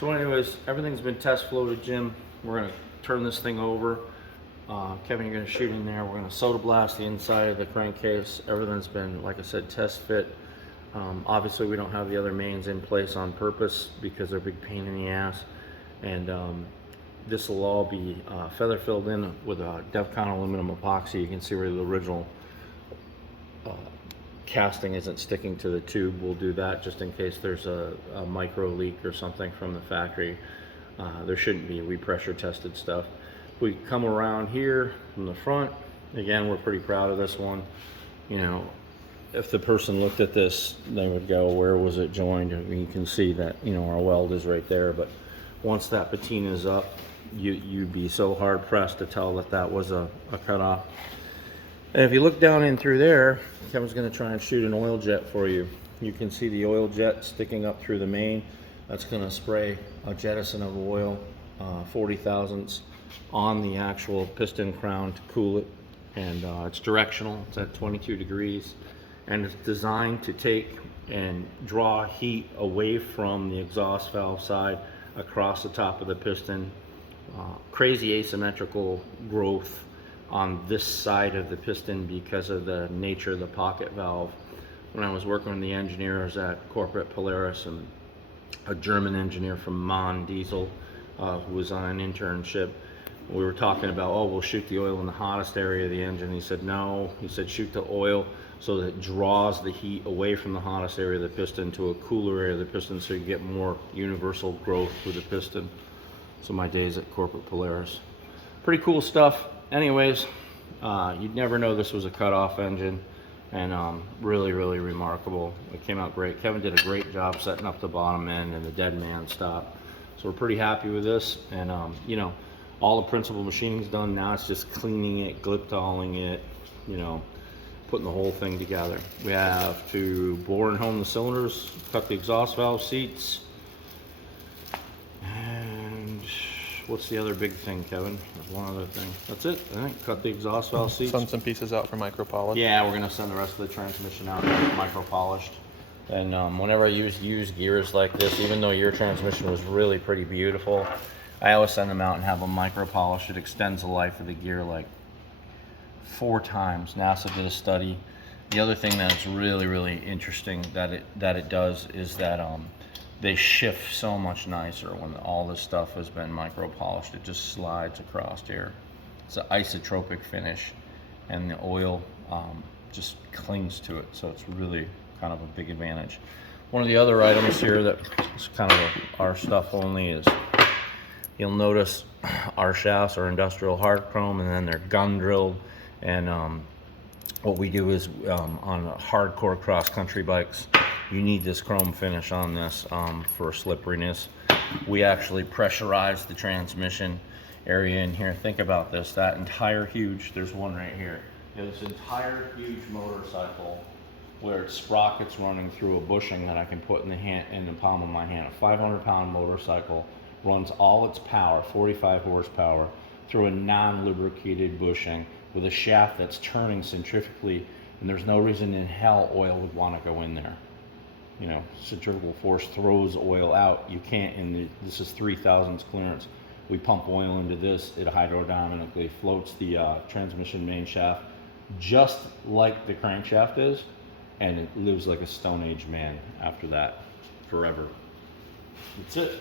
So anyways, everything's been test floated, Jim. We're gonna turn this thing over. Kevin, you're gonna shoot in there. We're gonna soda blast the inside of the crankcase. Everything's been, like I said, test fit. Obviously we don't have the other mains in place on purpose because they're a big pain in the ass. And this will all be feather filled in with a Devcon aluminum epoxy. You can see where the original casting isn't sticking to the tube. We'll do that just in case there's a micro leak or something from the factory. There shouldn't be. We pressure tested stuff. If we come around here from the front, again, we're pretty proud of this one. You know, if the person looked at this, they would go, where was it joined? I mean, you can see that, you know, our weld is right there, but once that patina is up, you'd be so hard pressed to tell that that was a cutoff. And if you look down in through there, Kevin's going to try and shoot an oil jet for you. You can see the oil jet sticking up through the main. That's going to spray a jettison of oil, 40 thousandths, on the actual piston crown to cool it. And it's directional. It's at 22 degrees. And it's designed to take and draw heat away from the exhaust valve side across the top of the piston. Crazy asymmetrical growth on this side of the piston because of the nature of the pocket valve. When I was working with the engineers at corporate Polaris and a German engineer from MAN Diesel who was on an internship, we were talking about, oh, we'll shoot the oil in the hottest area of the engine. He said no. He said shoot the oil so that it draws the heat away from the hottest area of the piston to a cooler area of the piston so you get more universal growth with the piston. So my days at corporate Polaris. Pretty cool stuff. Anyways, you'd never know this was a cutoff engine, and really remarkable. It came out great. Kevin did a great job setting up the bottom end and the dead man stop. So we're pretty happy with this, and you know, all the principal machining's done. Now it's just cleaning it, gliptoling it, you know, putting the whole thing together. We have to bore and hone the cylinders, cut the exhaust valve seats, and what's the other big thing, Kevin? There's one other thing. That's it, I think. Cut the exhaust valve seats. Send some pieces out for micro polish. Yeah, we're gonna send the rest of the transmission out micro polished. And whenever I use gears like this, even though your transmission was really pretty beautiful, I always send them out and have them micro polished. It extends the life of the gear like 4 times. NASA did a study. The other thing that's really interesting that it does is that they shift so much nicer when all this stuff has been micro polished. It just slides across here. It's an isotropic finish, and the oil just clings to it, so it's really kind of a big advantage. One of the other items here that is kind of our stuff only is, you'll notice our shafts are industrial hard chrome, and then they're gun drilled. And what we do is on hardcore cross-country bikes, you need this chrome finish on this for slipperiness. We actually pressurize the transmission area in here. Think about this, that entire huge, there's one right here. You have this entire huge motorcycle where it's sprockets running through a bushing that I can put in the palm of my hand. A 500-pound motorcycle runs all its power, 45 horsepower, through a non-lubricated bushing with a shaft that's turning centrifugally, and there's no reason in hell oil would want to go in there. You know, centrifugal force throws oil out. You can't, this is 3 thousandths clearance. We pump oil into this, it hydrodynamically floats the transmission main shaft just like the crankshaft is, and it lives like a Stone Age man after that, forever. That's it.